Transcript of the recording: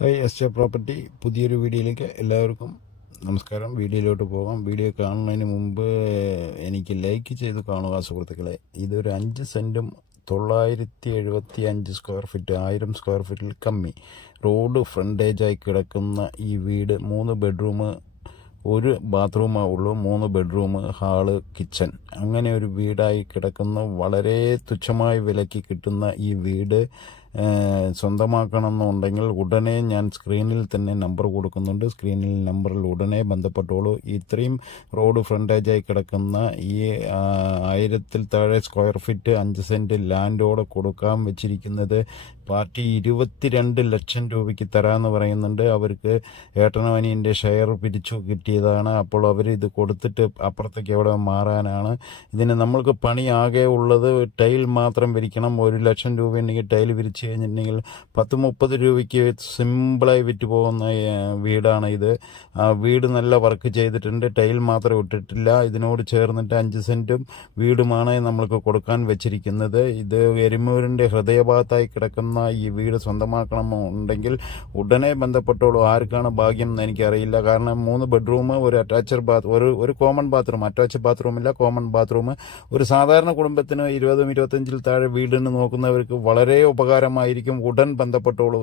Hi S property പുതിയൊരു വീഡിയോയിലേക്ക് എല്ലാവർക്കും നമസ്കാരം. വീഡിയോയിലോട്ട് പോകാം. വീഡിയോ കാണുന്നതിന് മുമ്പ് എനിക്ക് ലൈക്ക് ചെയ്ത് കാണുക സുഹൃത്തുക്കളെ. ഇതൊരു 5 സെൻറ്റും 975 സ്ക്വയർ ഫീറ്റ്, 1000 സ്ക്വയർ ഫീറ്റിൽ കമ്മി റോഡ് ഫ്രണ്ടേജായി കിടക്കുന്ന ഈ വീട് 3 ബെഡ്റൂം, 1 ബാത്റൂമേ ഉള്ളൂ. 3 ബെഡ്റൂം, ഹാള്, കിച്ചൺ, അങ്ങനെ ഒരു വീടായി കിടക്കുന്ന വളരെ തുച്ഛമായ വിലയ്ക്ക് കിട്ടുന്ന ഈ വീട് സ്വന്തമാക്കണമെന്നുണ്ടെങ്കിൽ ഉടനെ ഞാൻ സ്ക്രീനിൽ തന്നെ നമ്പർ കൊടുക്കുന്നുണ്ട്. സ്ക്രീനിൽ നമ്പറിൽ ഉടനെ ബന്ധപ്പെട്ടോളൂ. ഇത്രയും റോഡ് ഫ്രണ്ടേജായി കിടക്കുന്ന ഈ 1000-ൽ താഴെ സ്ക്വയർ ഫീറ്റ് 5 സെൻറ്റ് ലാൻഡോടെ കൊടുക്കാൻ വെച്ചിരിക്കുന്നത് പാർട്ടി 22 ലക്ഷം രൂപയ്ക്ക് തരാമെന്ന് പറയുന്നുണ്ട്. അവർക്ക് ഏട്ടനവനിൻ്റെ ഷെയർ പിരിച്ചു കിട്ടിയതാണ്. അപ്പോൾ അവർ ഇത് കൊടുത്തിട്ട് അപ്പുറത്തേക്ക് എവിടെ മാറാനാണ്. ഇതിന് നമ്മൾക്ക് പണി ആകെ ഉള്ളത് ടൈൽ മാത്രം വിരിക്കണം. 1 ലക്ഷം രൂപ ഉണ്ടെങ്കിൽ ടൈൽ വിരിച്ച് കഴിഞ്ഞിട്ടുണ്ടെങ്കിൽ 10-30 രൂപയ്ക്ക് സിമ്പിളായി വിറ്റ് പോകുന്ന വീടാണ് ഇത്. വീട് നല്ല വർക്ക് ചെയ്തിട്ടുണ്ട്, ടൈൽ മാത്രം ഇട്ടിട്ടില്ല. ഇതിനോട് ചേർന്നിട്ട് 5 സെൻറ്റും വീടുമാണ് നമ്മൾക്ക് കൊടുക്കാൻ വെച്ചിരിക്കുന്നത്. ഇത് എരുമൂരിൻ്റെ ഹൃദയഭാഗത്തായി കിടക്കുന്ന ഈ വീട് സ്വന്തമാക്കണമെന്നുണ്ടെങ്കിൽ ഉടനെ ബന്ധപ്പെട്ടോളൂ. ആർക്കാണ് ഭാഗ്യം എന്ന് എനിക്കറിയില്ല. കാരണം 3 ബെഡ്റൂം, ഒരു അറ്റാച്ച്ഡ് ഒരു കോമൺ ബാത്റൂം, അറ്റാച്ച് ബാത്റൂമില്ല, കോമൺ ബാത്റൂം. ഒരു സാധാരണ കുടുംബത്തിന് 20-25 താഴെ വീടിന് നോക്കുന്നവർക്ക് വളരെ ഉപകാരമായിരിക്കും. ഉടൻ ബന്ധപ്പെട്ടോളൂ.